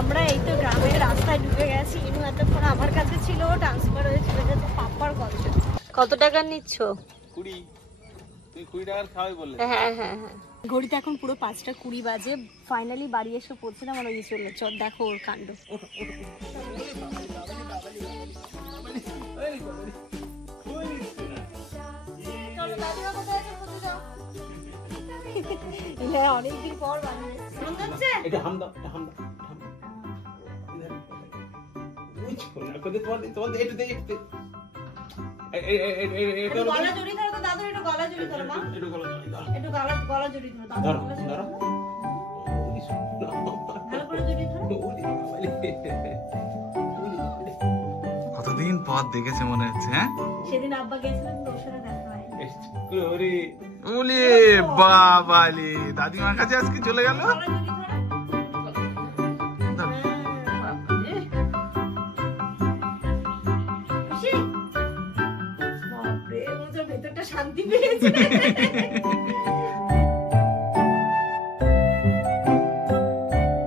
আমরা এই তো গ্রামের রাস্তায় ঢুকে গেছি। ইনু এতক্ষণ আমার কাছে ছিল, ট্রান্সফার হয়ে চলে গেছে পাপ্পার কাছে। কত টাকা নিচ্ছ? 20। তুই 20 টাকার খাওয়াই বললে? হ্যাঁ হ্যাঁ হ্যাঁ। ঘড়িতে এখন পুরো 5টা 20 বাজে। ফাইনালি বাড়ি এসে পড়ছিলাম, আমার ওই চলে চল দেখো ওর কাণ্ড। হ্যাঁ অনেকদিন পর বানিয়েছে। এটা হাম দাও, এটা হাম দাও। তোমাদের একটু দে, একটু দে। একটু গলা জড়ি ধরো তো দাদু, একটু গলা জড়ি ধরো মা, একটু গলা জড়ি ধরো। একটু গলা জড়ি ধরো দাদু, ধরো, গলা জড়ি ধরো। ভালো করে জড়ি ধরো। কতদিন পর দেখেছে মনে হচ্ছে। হ্যাঁ সেদিন আব্বা গেছিলেন ওর সাথে দেখা হয়। ওরে বাবালে, দাদিমার কাছে আজকে চলে গেল। গলা জড়ি ধরো। খুশি? বাপরে, ওর ভেতরটা শান্তি পেয়েছে।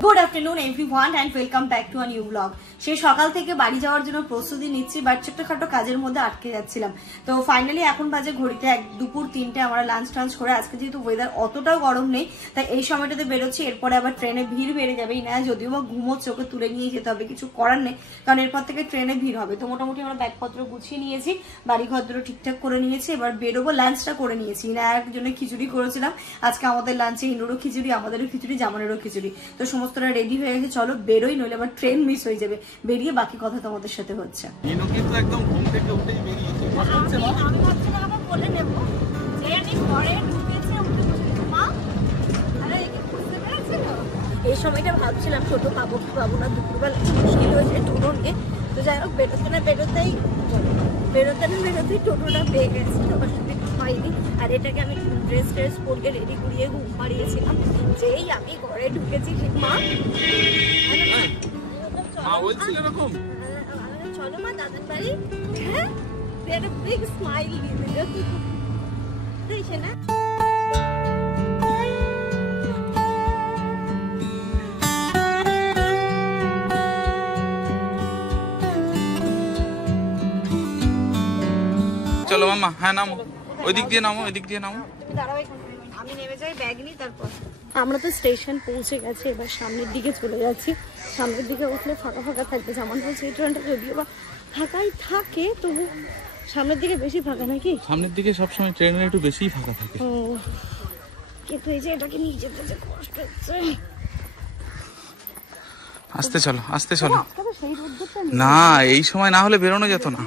Good afternoon everyone and welcome back to a new blog. সেই সকাল থেকে বাড়ি যাওয়ার জন্য প্রস্তুতি নিচ্ছি, বাট ছোট্টখাটো কাজের মধ্যে আটকে যাচ্ছিলাম। তো ফাইনালি এখন বাজে ঘড়িতে দুপুর 3টে। আমরা লাঞ্চ টাঞ্চ করে আজকে যেহেতু ওয়েদার অতটাও গরম নেই, তাই এই সময়টাতে বেরোচ্ছি। এরপরে আবার ট্রেনে ভিড় বেড়ে যাবে, না যদিও বা ঘুমোচ্ছে, ওকে তুলে নিয়ে যেতে হবে, কিছু করার নেই, কারণ এরপর থেকে ট্রেনে ভিড় হবে। তো মোটামুটি আমরা ব্যাগপত্র গুছিয়ে নিয়েছি, বাড়িঘর ঠিকঠাক করে নিয়েছি, এবার বেরোবো। লাঞ্চটা করে নিয়েছি, না একজনে খিচুড়ি করেছিলাম আজকে আমাদের লাঞ্চে, ইনুরও খিচুড়ি, আমাদেরও খিচুড়ি, জামানেরও খিচুড়ি। তো সমস্তটা রেডি হয়ে গেছে, চলো বেরোই, নইলে আবার ট্রেন মিস হয়ে যাবে। বেরিয়ে বাকি কথা তোমাদের সাথে হচ্ছে। ইনু কিন্তু একদম ঘুম থেকে উঠেই বেরিয়েছে। কষ্ট হচ্ছে না? আমি ভাবছিলাম আবার বলে নেব যে আমি ঘরে ঢুকেছি, উঠে বসেছি। মা আরে একে বুঝতে পেরেছিল? এই সময়টা ভাবছিলাম ছোট পাবো কি পাবো না, দুপুরবেলা মুশকিল হয়েছে টোটো নিয়ে। তো যাই হোক, বেরোতে না বেরোতেই টোটোটা পেয়ে গেছি, তোমার সাথে হয়নি। আর এটাকে আমি ড্রেস পরে রেডি করিয়ে ঘুম পাড়িয়েছিলাম। যেই আমি ঘরে ঢুকেছি, মা বলছিল এরকম চলো মা দাদার বাড়ি। হ্যাঁ, একটা বিগ স্মাইল দিয়ে দিল না। চলো মামা। হ্যাঁ নামো, ওই দিক দিয়ে নামো, ওই দিক দিয়ে নামো। আমি নেমে যাই, ব্যাগ নিই, তারপর আমরা তো স্টেশন পৌঁছে গেছি। এবার সামনের দিকে চলে যাচ্ছি। সামনের দিকে উঠলে ফাঁকা ফাঁকা থাকবে। আমার বলছে এই ট্রেনটা যদিও বা ফাঁকাই থাকে, তবু সামনের দিকে বেশি ফাঁকা নাকি? সামনের দিকে সবসময় ট্রেনের একটু বেশিই ফাঁকা থাকে। ও, কিন্তু এই যে এটাকে নিয়ে যেতে যে কষ্ট হচ্ছে। আস্তে চলো, আস্তে চলো। তবে সেই রোদ্দুরটা না, এই সময় না হলে বেরোনো যেত না।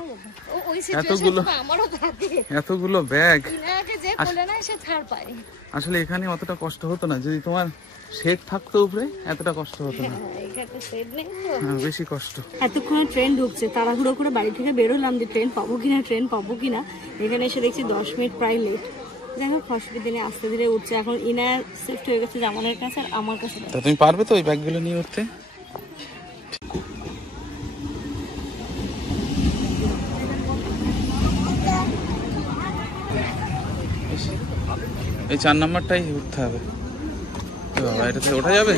ওই সিচুয়েশন আমারও থাকে। এতগুলো ব্যাগ ইনাকে যে কোলে না সে ছাড় পায়। আসলে এখানে অতটা কষ্ট হতো না, যদি তোমার শেড থাকতো উপরে এতটা কষ্ট হতো না। এখানে শেড নেই তো, হ্যাঁ, বেশি কষ্ট। এতক্ষণে ট্রেন ঢুকছে, তাড়াহুড়ো করে বাড়ি থেকে বেরোলাম যে ট্রেন পাবো কিনা। এখানে এসে দেখছি 10 মিনিট প্রায় লেট। যাই হোক, অসুবিধা নেই, আস্তে ধীরে উঠছে। এখন ইনা শিফট হয়ে গেছে জামানের কাছে, আর আমার কাছে। তা তুমি পারবে তো ওই ব্যাগগুলো নিয়ে উঠতে? এই 4 নম্বরটাই উঠতে হবে। বাবা, এটাতে ওঠা যাবে?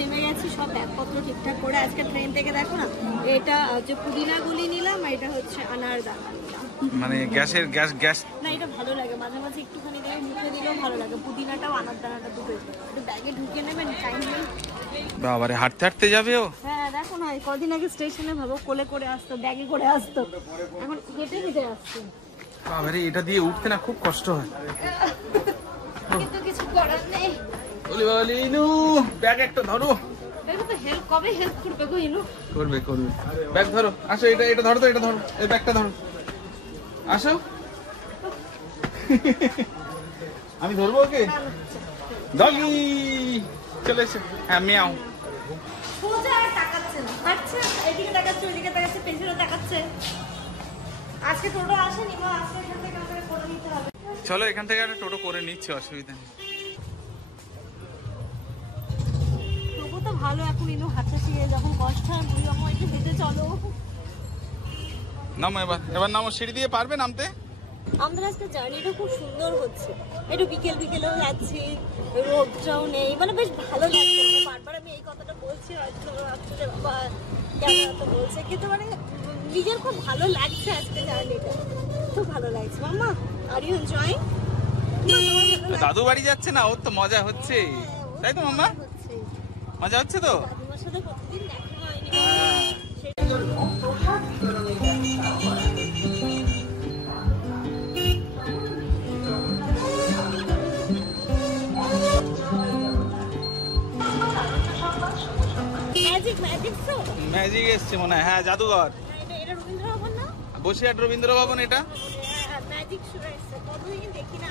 নেমে গেছি, সব ব্যাগপত্র ঠিকঠাক করে। আজকে ট্রেন থেকে দেখো না, এটা হচ্ছে পুদিনা গুলি নিলাম, আর এটা হচ্ছে আনারদানা নিলাম। মানে গ্যাস না, এটা ভালো লাগে, মাঝে মাঝে একটুখানি দিয়ে মুখে দিলেও ভালো লাগে। পুদিনাটাও আনারদানাটা দুটোই একটু ব্যাগে ঢুকে নেবেন, টাইম নেই। বাবারে, হাঁটতে হাঁটতে যাবে ও? হ্যাঁ দেখো না, কদিন আগে স্টেশনে ভাবো কোলে করে আসতো, ব্যাগে করে আসতো, এখন হেঁটে হেঁটে আসছে। বাবারে, এটা দিয়ে উঠতে না খুব কষ্ট হয়, কিন্তু কিছু করার নেই। বলি বলি ইনু, ব্যাগ একটা ধরো। কবে হেল্প করবে গো ইনু? করবে। ব্যাগ ধরো, আসো, এটা ধরো তো, এটা ধরো, এই ব্যাগটা ধরো, আসো। আমি ধরবো ওকে? ডগি চলে এসে। হ্যাঁ মিয়াও। সোজা আর তাকাচ্ছে না, হাঁটছে, এদিকে তাকাচ্ছে, ওইদিকে তাকাচ্ছে, পেছনে তাকাচ্ছে। আজকে টোটো আসেনি মা, আজকে এখান থেকে আমাকে করে নিতে হবে। চলো এখান থেকে একটা টোটো করে নিচ্ছি, অসুবিধা নেই। তবু তো ভালো, এখন ইনু হাঁটতে শিখে, যখন কষ্ট হয় বুড়ি আম্মা একটু হেঁটে চলো। নামো এবার নামো, সিঁড়ি দিয়ে পারবে নামতে? আমাদের আজকে জার্নিটা খুব সুন্দর হচ্ছে, একটু বিকেলেও যাচ্ছি, রোদটাও নেই, মানে বেশ ভালো লাগছে। মানে বারবার আমি এই কথাটা বলছি, হয়তো আসলে বাবা কেমন তো বলছে, কিন্তু মানে নিজের খুব ভালো লাগছে আজকে জার্নিটা, খুব ভালো লাগছে। মাম্মা আর ইউ এনজয়িং? দাদু বাড়ি যাচ্ছে না, ওর তো মজা হচ্ছে, তাই তো মাম্মা? মজা হচ্ছে তো? দাদিমার সাথে কতদিন দেখা হয়নি। ম্যাজিক এসছে মনে হয়, হ্যাঁ জাদুঘর। এটা রবীন্দ্র ভবন না? বসিরহাট রবীন্দ্র ভবন এটা। ম্যাজিক শো এসছে, কতদিন দেখি না,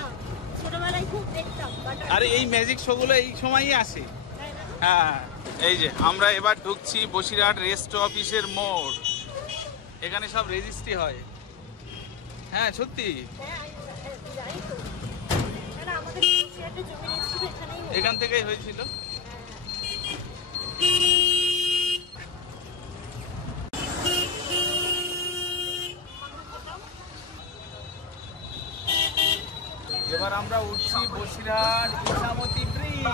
ছোটবেলায় খুব দেখতাম। আরে এই ম্যাজিক শো গুলো এই সময়ই আসে। হ্যাঁ এই যে আমরা এবার ঢুকছি বসিরহাট রেস্ট অফিসের মোড়, এখানে সব রেজিস্ট্রি হয়। হ্যাঁ সত্যি, এখান থেকেই হয়েছিল। এবার আমরা উঠছি বসিরহাট ইছামতি ব্রিজ।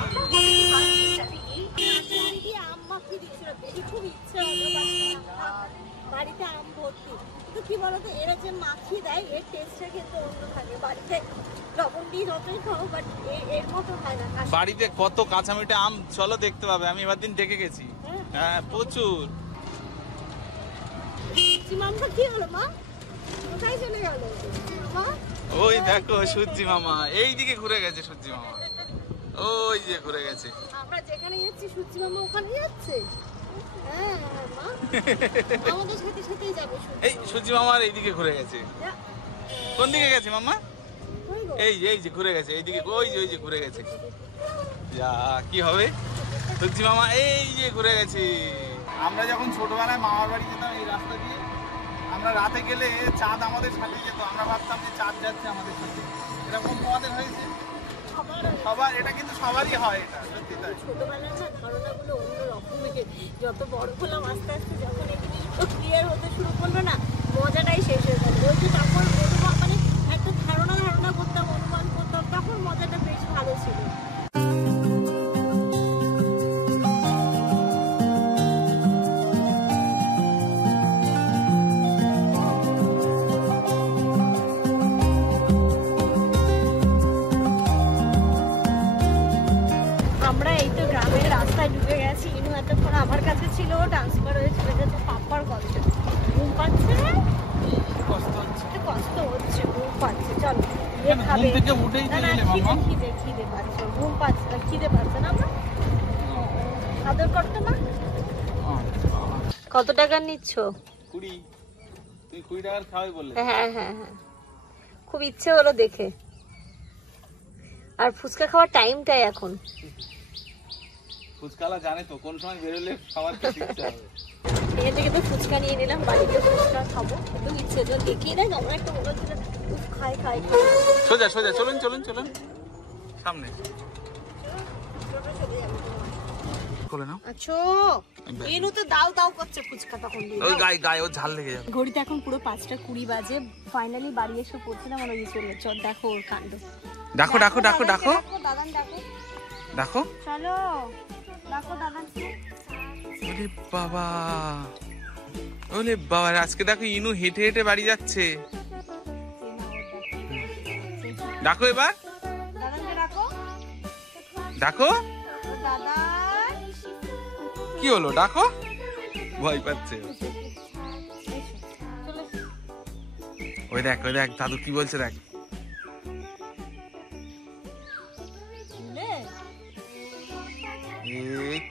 বাড়িতে আম ভর্তি, কিন্তু কি বলতো এরা যে মাখিয়ে দেয় এর টেস্টটা কিন্তু অন্য থাকে। বাড়িতে লবণ দিয়ে যতই খাও, বাট এর মতো হয় না। বাড়িতে কত কাঁচা মিঠে আম চলো দেখতে পাবে, আমি এবার দিন দেখে গেছি। হ্যাঁ প্রচুর। মামা কি হলো মা, কোথায় চলে গেল মা? ওই দেখো সূর্যি মামা এইদিকে ঘুরে গেছে, সূর্যি মামা ওই যে ঘুরে গেছে। আমরা যেখানে যাচ্ছি সূর্যি মামা ওখানে যাচ্ছে। হ্যাঁ মা, আমাদের সাথে সাথেই যাবে। এই সূর্যি মামার এইদিকে ঘুরে গেছে। কোন দিকে গেছে মামা? এই যে ঘুরে গেছে এইদিকে, ওই যে ঘুরে গেছে। যা কি হবে, সূর্যি মামা এই যে ঘুরে গেছে। আমরা যখন ছোটবেলায় মামার বাড়ি যেতাম এই রাস্তা দিয়ে, আমরা রাতে গেলে চাঁদ আমাদের সাথে যেত, আমরা ভাবতাম যে চাঁদ যাচ্ছে আমাদের সাথে। এরকম তোমাদের হয়েছে? সবার, এটা কিন্তু সবারই হয়, এটা সত্যি তাই। ছোটবেলার না ধারণাগুলো অন্যরকমের, যত বড় হলাম আস্তে আস্তে যখন এগুলো একটু ক্লিয়ার হতে শুরু করলো না, মজাটাই শেষ হয়ে গেল। ওই যে তখন মানে একটা ধারণা করতাম, অনুমান করতাম, তখন মজাটা বেশ ভালো ছিল। আমরা এই তো গ্রামের রাস্তায় ঢুকে গেছি। ইনু এতক্ষণ আমার কাছে ছিল, ট্রান্সফার হয়ে চলে যেতে পাপ্পার কলেজে। ঘুম পাচ্ছে, কষ্ট হচ্ছে, ঘুম পাচ্ছে। চলো খাবে, খিদে পাচ্ছে, ঘুম পাচ্ছে না, খিদে পাচ্ছে না। আমরা আদর করতে না। কত টাকা নিচ্ছ? 20। তুমি 20 টাকার খাওয়াই বললে। হ্যাঁ, খুব ইচ্ছে হলো দেখে। আর ফুচকা খাওয়ার টাইমটাই এখন। ফুচকালা জানে তো কোন সময় বেরোলে খাবার খেতে ইচ্ছে হবে। এখান থেকে তো ফুচকা নিয়ে নিলাম, বাড়িতে ফুচকা খাবো, একটু ইচ্ছে তো দেখিয়ে দেয়। আমরা একটা মনে হচ্ছিল খাই। সোজা চলুন সামনে করে নাও। আচ্ছা এনু তো দাও করছে ফুচকা, তখন ওই গায়ে ও ঝাল লেগে যাবে। ঘড়িতে এখন পুরো 5টা 20 বাজে। ফাইনালি বাড়ি এসে পড়ছিলাম, আর ওই চলে চল। দেখো ওর কাণ্ড, ডাকো দাদান ডাকো, চলো ডাকো দাদানকে। ওরে বাবা আজকে দেখো ইনু হেঁটে হেঁটে বাড়ি যাচ্ছে। ডাকো এবার, দাদানকে ডাকো। দাদা কি হলো, ডাকো, ভয় পাচ্ছে। ওই দেখ দাদু কি বলছে দেখ।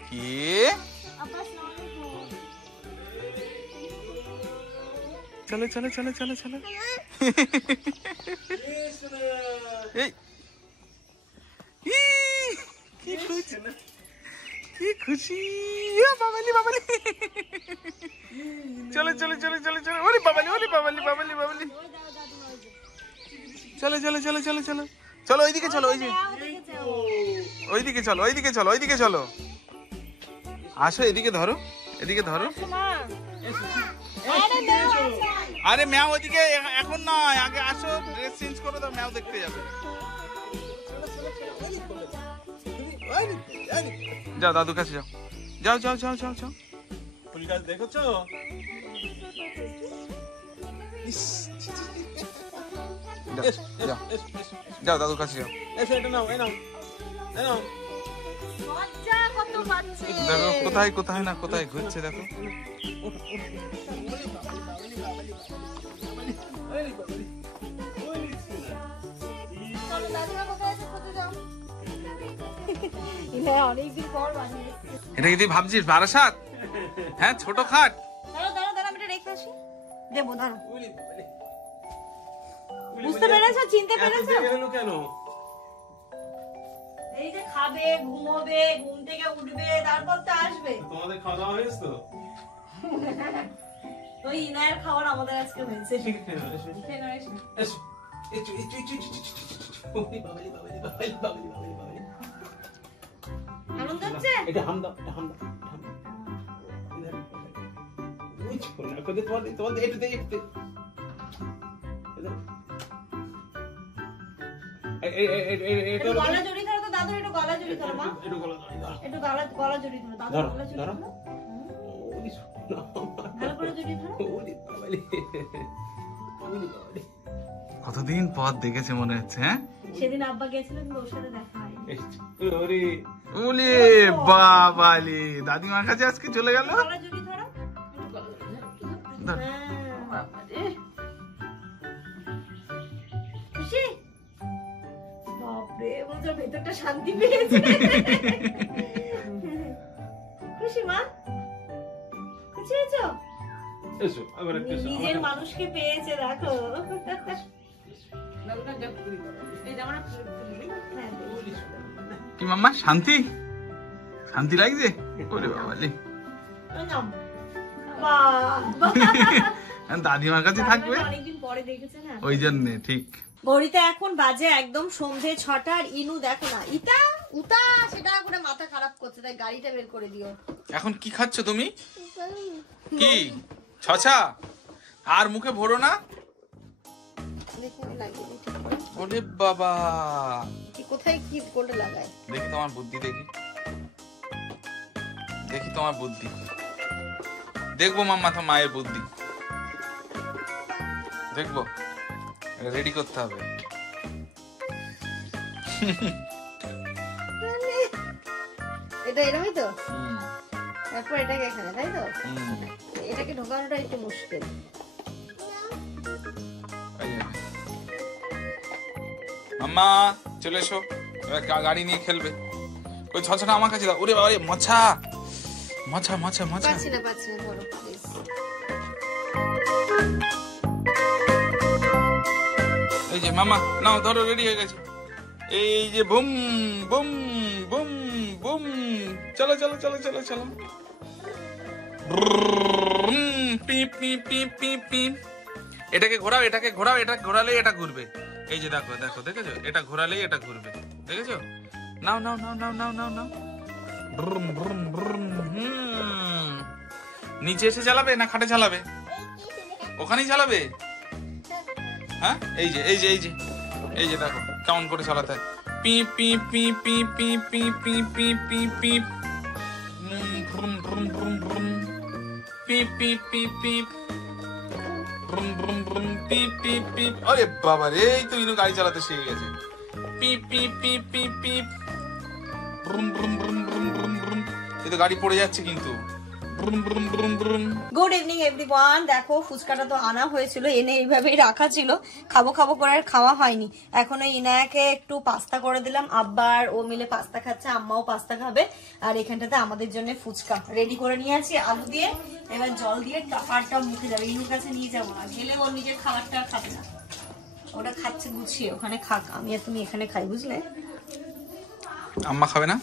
কে চলো খুশি বাবালি বাবালি চলো চলো চলো চলো চলো ওরে বাবালি ওরে বাবালি বাবালি বাবালি চলো চলো চলো চলো চলো চলো ওইদিকে চলো ওই যে ওইদিকে চলো ওইদিকে চলো ওইদিকে চলো আসো এদিকে ধরো এদিকে ধরো আরে ম্যাও ওইদিকে এখন নয় আগে আসো ড্রেস চেঞ্জ করো তো ম্যাও দেখতে যাবে যাও দাদুর কাছে যাও যাও যাও যাও যাও যাও ফুল গাছ দেখেছো? যাও যাও দাদুর কাছে যাও এসো এটা নাও, এই নাও, এই নাও। মজা কত পাচ্ছে। দেখো কোথায় কোথায় না কোথায় ঘুরছে দেখো চলো দাদুরা কোথায় আছে খুঁজে যাও। ইনা অনেকদিন পর বানিয়েছে। এটা কি তুই ভাবছিস বারাসাত? হ্যাঁ ছোট খাট। দাঁড়াও দাঁড়াও দাঁড়াও আমি এটা রেখে আসি। দেবো দাঁড়াও। বুঝতে পেরেছো? চিনতে পেরেছো? হলো কেন? এই যে খাবে, ঘুমোবে, ঘুম থেকে উঠবে, তারপর তো আসবে। তোমাদের খাওয়া দাওয়া হয়েছে তো? ওই ইনায়ের খাবার আমাদের আজকে হয়েছে। ঠিক আছে, এসো। খেয়ে নাও, এসো। এসো। এসো, এসো, এসো, এসো, এসো, এসো। বাবালি, বাবালি, বাবালি, বাবালি, বাবালি, বাবালি, বাবালি। আনন্দ হচ্ছে? এটা হাম দাও, এটা হাম দাও, এটা হাম দাও। ওই ছোট না, কত তোমাদের এটাতে একটু। একটু গলা জড়িয়ে ধরো তো দাদু, একটু গলা জড়িয়ে ধরো মা। একটু গলা ধরো, ধরো। একটু গলা জড়িয়ে ধরো দাদু, ধরো, গলা জড়িয়ে ধরো। ধরো। ওই শোনা আমার। ভালো করে জড়িয়ে ধরো। ওরে বাবালি। ওরে বাবালি। কতদিন পর দেখেছে মনে হচ্ছে হ্যাঁ সেদিন আব্বা গেছিল কিন্তু ওর সাথে দেখা হয়নি। ওরে ওলে বাবালি দাদিমার কাছে আজকে চলে গেল গলা জড়িয়ে ধরো। একটু গলা জড়িয়ে ধরো। ধর। হ্যাঁ, বাবারে। খুশি? বাপরে, মনে হচ্ছে ওর ভেতরটা শান্তি পেয়েছে। খুশি মা? খুশি হয়েছো? এসো আবার একটা এসো। নিজের মানুষকে পেয়েছে দেখো। কি মাম্মা শান্তি শান্তি লাগছে ওরে বাবালি দাদিমার কাছে থাকবে অনেকদিন পরে দেখেছে না ওই জন্যে ঠিক ঘড়িতে এখন বাজে একদম সন্ধে 6টা আর ইনু দেখো না ইতা উতা সেটা করে মাথা খারাপ করছে তাই গাড়িটা বের করে দিও। এখন কি খাচ্ছ তুমি কি ছছা আর মুখে ভরো না দেখুন লাগিয়ে দিই ঠিক করে। ওরে বাবা কি কোথায় কি করে লাগায় দেখি তোমার বুদ্ধি দেখি দেখি তোমার বুদ্ধি দেখবো মাম্মা তো মায়ের বুদ্ধি দেখবো রেডি করতে হবে এটা এরকমই তো হুম, তারপর এটাকে এখানে তাই তো হুম। এটাকে ঢোকানোটা একটু মুশকিল। এই যে। মাম্মা চলে এসো এবার গাড়ি নিয়ে খেলবে ওই ছছটা আমার কাছে দাও ওরে বাবা মছা মছা মছা মছা পাচ্ছি না ধরো প্লিজ। এই যে মামা নাও ধরো রেডি হয়ে গেছে এই যে বুম বুম বুম বুম চলো চলো চলো চলো চলো পিপ পিপ পিপ পিপ পিপ এটাকে ঘোরাও এটা ঘোরালেই এটা ঘুরবে এই যে দেখো দেখো দেখেছো এটা ঘোরালেই এটা ঘুরবে দেখেছো নাও নাও নাও নাও নাও নাও নাও ব্রুম ব্রুম ব্রুম নিচে এসে চালাবে না খাটে চালাবে ওখানেই চালাবে হ্যাঁ এই যে এই যে এই যে এই যে দেখো কেমন করে চালাতে হয় পিপ পিপ পিপ পিপ পিপ পিপ পিপ পিপ পিপ পিপ ব্রুম ব্রুম ব্রুম ব্রুম পিপ পিপ পিপ পিপ ব্রুম ব্রুম ব্রুম পিপ পিপ পিপ আরে বাবা রে এই তো ইনু গাড়ি চালাতে শিখে গেছে পিপ পিপ পিপ পিপ পিপ ব্রুম ব্রুম ব্রুম ব্রুম ব্রুম ব্রুম এই তো গাড়ি পড়ে যাচ্ছে কিন্তু গুড ইভিনিং এভরিওয়ান। দেখো ফুচকাটা তো আনা হয়েছিল এনে এইভাবেই রাখা ছিল খাবো খাবো করে আর খাওয়া হয়নি। এখন ওই ইনায়াকে একটু পাস্তা করে দিলাম আব্বা আর ও মিলে পাস্তা খাচ্ছে আম্মাও পাস্তা খাবে আর এখানটাতে আমাদের জন্য ফুচকা রেডি করে নিয়ে আছি আলু দিয়ে এবার জল দিয়ে টাপারটা মুখে যাবে ইনুর কাছে নিয়ে যাবো না গেলে ওর নিজের খাবারটা খাবে না ওটা খাচ্ছে গুছিয়ে ওখানে খাক আমি আর তুমি এখানে খাই বুঝলে আম্মা খাবে না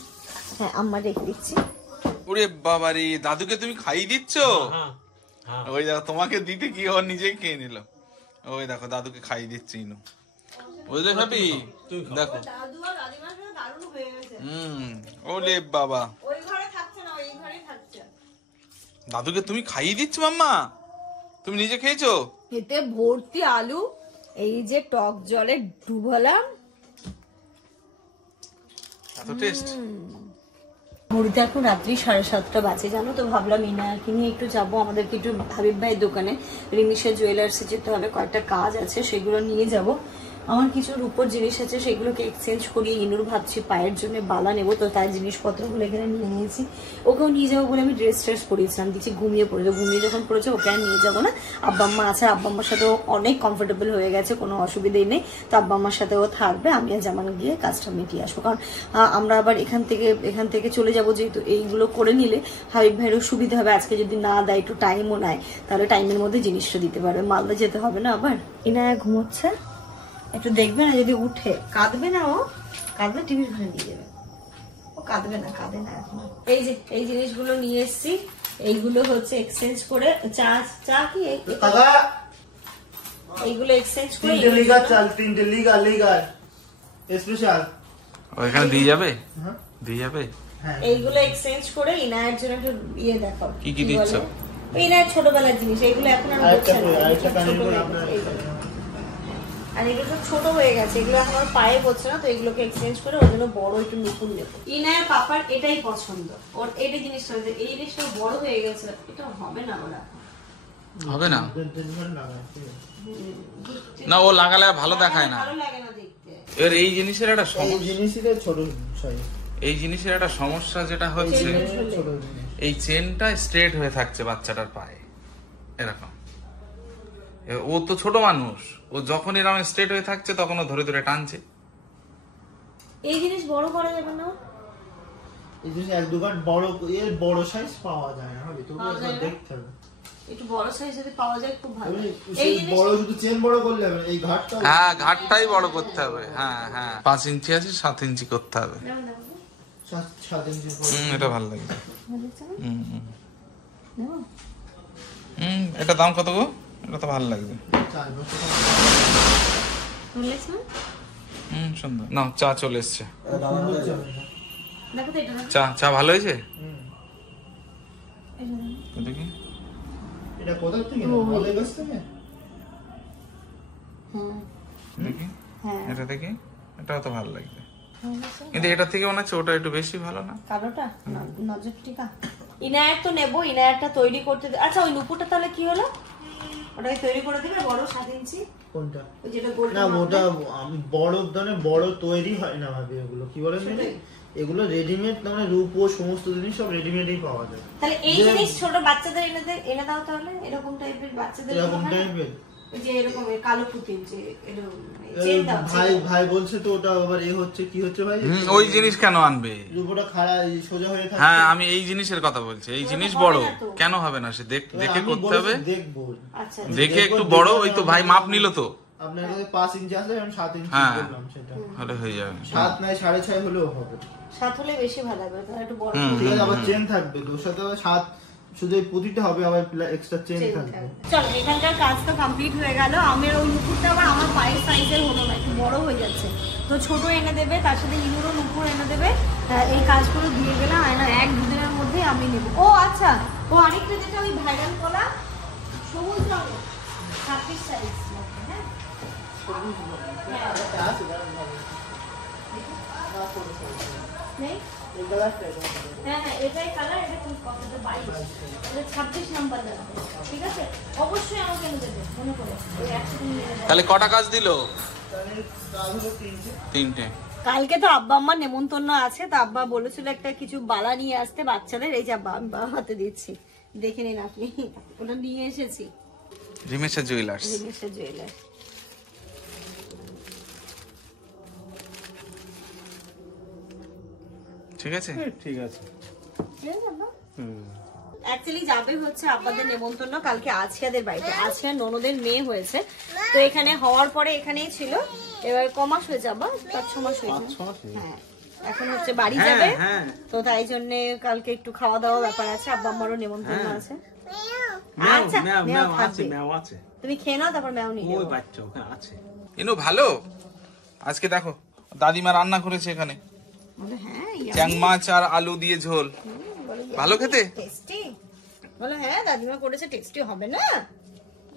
হ্যাঁ আম্মা রেখে দিচ্ছি ওরে বাবারে, দাদুকে তুমি খাইয়ে দিচ্ছ? ওই দেখো, তোমাকে দিতে কি ওর নিজেই খেয়ে নিল। ওই দেখো দাদুকে খাইয়ে দিচ্ছি ইনু, বুঝলে ভাবি? দেখো দাদু আর দাদিমার সাথে দারুণ হয়ে গেছে। ওলে বাবা, ওই ঘরে থাকছে না, ওই ঘরেই থাকছে। দাদুকে তুমি খাইয়ে দিচ্ছ মাম্মা? তুমি নিজে খেয়েছো? এতে ভর্তি আলু, এই যে টক জলে ডুবালাম। এত টেস্ট। ঘড়িতে এখন রাত্রি 7:30 বাজে, জানো তো। ভাবলাম ইনাকে নিয়ে একটু যাবো, আমাদেরকে একটু হাবিব ভাইয়ের দোকানে রিমিশা জুয়েলার্সে যেতে হবে, কয়েকটা কাজ আছে, সেগুলো নিয়ে যাব। আমার কিছু রূপোর জিনিস আছে, সেগুলোকে এক্সচেঞ্জ করিয়ে ইনুর ভাবছি পায়ের জন্য বালা নেবো, তো তার জিনিসপত্রগুলো এখানে নিয়ে নিয়েছি। ওকেও নিয়ে যাবো বলে আমি ড্রেস ট্রেস পরিয়েছিলাম, দেখছি ঘুমিয়ে পড়েছে। ঘুমিয়ে যখন পড়েছে ওকে আর নিয়ে যাবো না, আব্বা আম্মা আছে, আব্বা আম্মার সাথেও অনেক কমফোর্টেবল হয়ে গেছে, কোনো অসুবিধাই নেই। তো আব্বা আম্মার সাথেও থাকবে, আমি আর জামান গিয়ে কাজটা মিটিয়ে আসবো। কারণ আমরা আবার এখান থেকে চলে যাবো, যেহেতু এইগুলো করে নিলে হাবিব ভাইয়েরও সুবিধা হবে। আজকে যদি না দেয়, একটু টাইমও নেয়, তাহলে টাইমের মধ্যে জিনিসটা দিতে পারবে। মালদা যেতে হবে না আবার। ইনায়া ঘুমোচ্ছে, একটু দেখবে না, যদি উঠে কাঁদবে না, ও কাঁদবে টিভির ঘরে নিয়ে যাবে। ও কাঁদবে না, কাঁদে না এখন। এই যে এই জিনিসগুলো নিয়ে এসছি, এইগুলো হচ্ছে এক্সচেঞ্জ করে চা কি এইগুলো এক্সচেঞ্জ করে 3 লিগার স্পেশাল ওইখানে দিয়ে যাবে, দিয়ে যাবে। এইগুলো এক্সচেঞ্জ করে ইনায়ের জন্য একটু ইয়ে দেখাও। কি দিচ্ছ? ইনায়ের ছোটবেলার জিনিস, এইগুলো এখন আর হচ্ছে না, আর এগুলো তো ছোট হয়ে গেছে, এগুলো এখন আর পায়ে পড়ছে না, তো এগুলোকে এক্সচেঞ্জ করে ওর জন্য বড় একটু নতুন নেবো। ইনায়ের পাপার এটাই পছন্দ, ওর এটা জিনিসটা, এই জিনিসটা বড় হয়ে গেছে, এটা হবে না, ওরা হবে না, না ও লাগালে ভালো দেখায় না, ভালো লাগে না দেখতে। এর এই জিনিসের একটা এই জিনিসের একটা সমস্যা যেটা হচ্ছে, এই চেনটা স্ট্রেট হয়ে থাকছে বাচ্চাটার পায়ে, এরকম। ও তো ছোট মানুষ, ও যখন এরকম স্ট্রেট হয়ে থাকছে তখন ও ধরে ধরে টানছে। এই জিনিস বড় করা যাবে না? এই জিনিস এক দোকান বড় সাইজ পাওয়া যায় না, হবে তো দেখতে হবে। একটু বড় সাইজ যদি পাওয়া যায় খুব ভালো। এই বড় শুধু চেন বড় করলে হবে, এই ঘাটটা, হ্যাঁ ঘাটটাই বড় করতে হবে। হ্যাঁ 5 ইঞ্চি আছে, 7 ইঞ্চি করতে হবে। 7 ইঞ্চি। এটা ভালো লাগে। এটা দাম কত গো? এটা তো ভালো লাগবে। সুন্দর। না চা চলে এসছে। চা ভালো হয়েছে? দেখি এটা কোথা থেকে? আমাদের কাছ থেকে। দেখি এটা দেখি, এটাও তো ভালো লাগবে, কিন্তু এটা থেকে মনে হচ্ছে ওটা একটু বেশি ভালো না? কালোটা নজর টিকা। ইনায়ার তো নেবো, ইনায়ারটা তৈরি করতে। আচ্ছা ওই নুপুরটা তাহলে কি হলো? ওটাকে তৈরি করে দিবে বড় 7 ইঞ্চি। কোনটা? ওই যেটা গোল্ড না ওটা আমি বড় ধরনের বড় তৈরি হয় না ভাবি, এগুলো কি বলেন জানেন, এগুলো রেডিমেড, মানে রূপ ও সমস্ত জিনিস সব রেডিমেডই পাওয়া যায়। তাহলে এই জিনিস ছোট বাচ্চাদের এনে দাও, তাহলে এরকম টাইপের বাচ্চাদের, এরকম টাইপের, ওই যে এরকম কালো পুতির যে ভাই বলছে তো ওটা আবার এ হচ্ছে কি হচ্ছে ভাই, ওই জিনিস কেন আনবে? রূপটা খাড়া সোজা হয়ে থাকে। হ্যাঁ আমি এই জিনিসের কথা বলছি, এই জিনিস বড় কেন হবে না? সে দেখে করতে হবে, দেখে একটু বড়। ওই তো ভাই মাপ নিল তো, আপনার কাছে 5 ইঞ্চি আছে, আমি 7 ইঞ্চি বললাম, সেটা হলে হয়ে যাবে। 7 নয় 6.5 হলেও হবে। 7 হলে বেশি ভালো হবে, তাহলে একটু বড়। ঠিক আছে, আবার চেন থাকবে, দুর সাথে 7 শুধু এই পুঁতিটা হবে, আবার এক্সট্রা চেন থাকবে। চল, এখানকার কাজ তো কমপ্লিট হয়ে গেল। আমার ওই নুপুরটা আবার আমার পায়ের সাইজের হলো না, একটু বড় হয়ে যাচ্ছে, তো ছোট এনে দেবে, তার সাথে ইনুরও নুপুর এনে দেবে। এই কাজগুলো দিয়ে গেলাম, আর 1-2 দিনের মধ্যেই আমি নেব। ও আচ্ছা, ও আরেকটা যেটা ওই ভাইরাল কলা সবুজ রঙের 26 সাইজ, হ্যাঁ হ্যাঁ এটাই কালার, এটা খুব কত 22, এটা 26 নাম্বার দেবে, ঠিক আছে? অবশ্যই আমাকে এনে দেবে মনে করে, ওই 100 দিন নিয়ে নেবে। তাহলে কটা কাজ দিল? 3টে। কালকে তো আব্বা আম্মার নেমন্তন্ন আছে, তো আব্বা বলেছিল একটা কিছু বালা নিয়ে আসতে বাচ্চাদের, এই যে আব্বা হাতে দিচ্ছি, দেখে নিন আপনি, ওটা নিয়ে এসেছি রিমেশা জুয়েলার্স। ঠিক আছে, ঠিক আছে। অ্যাকচুয়ালি যাবে হচ্ছে আব্বাদের নেমন্তন্ন কালকে আসিয়াদের বাড়িতে। আসিয়া ননদের মেয়ে হয়েছে, তো এখানে হওয়ার পরে এখানেই ছিল। এবার কমাস হয়েছে আব্বা, 5-6 মাস হয়েছে। হ্যাঁ, এখন হচ্ছে বাড়ি যাবে, তো তাই জন্য কালকে একটু খাওয়া দাওয়া ব্যাপার আছে, আব্বা আমারও নেমন্তন্ন আছে। আচ্ছা তুমি খেয়ে নাও, তারপর ম্যাও নিয়ে যাবো। ইনু ভালো, আজকে দেখো দাদিমা রান্না করেছে এখানে বলে হ্যাঁ চ্যাং মাছ আর আলু দিয়ে ঝোল, ভালো খেতে? টেস্টি। বলো হ্যাঁ দাদিমা করেছে, টেস্টি হবে না?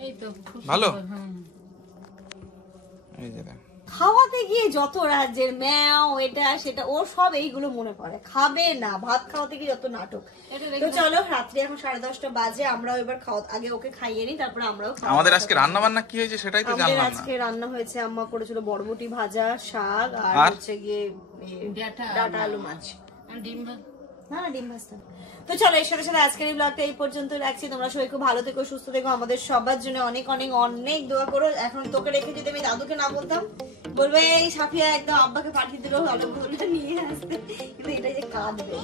এই তো ভালো। এই যে দেখ, খাওয়াতে গিয়ে যত রাজ্যের ম্যাও এটা সেটা ও সব এইগুলো মনে পড়ে, খাবে না। ভাত খাওয়াতে গিয়ে যত নাটক। তো চলো, রাত্রি এখন 10:30 বাজে, আমরাও এবার আগে ওকে খাইয়ে নিই, তারপরে আমরাও খাবো। আমাদের আজকে রান্না বান্না কি হয়েছে সেটাই তো আমাদের জানলাম না। আজকে রান্না হয়েছে, আম্মা করেছিল বরবটি ভাজা, শাক আর আর? হচ্ছে গিয়ে ডাটা আলু মাছ। ডিম না না ডিম ভাজতাম। তো চলো, এর সাথে সাথে আজকের এই ব্লগটা এই পর্যন্ত রাখছি। তোমরা সবাই খুব ভালো থেকো, সুস্থ থেকো, আমাদের সবার জন্য অনেক অনেক অনেক দোয়া করো। এখন তোকে রেখে যদি আমি দাদুকে না বলতাম, বলবে এই সাফিয়া একদম আব্বাকে পাঠিয়ে দিল আলুগুলো নিয়ে আসতে, কিন্তু এটা যে কাঁদবে।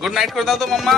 গুড নাইট করে দাও তো মাম্মা।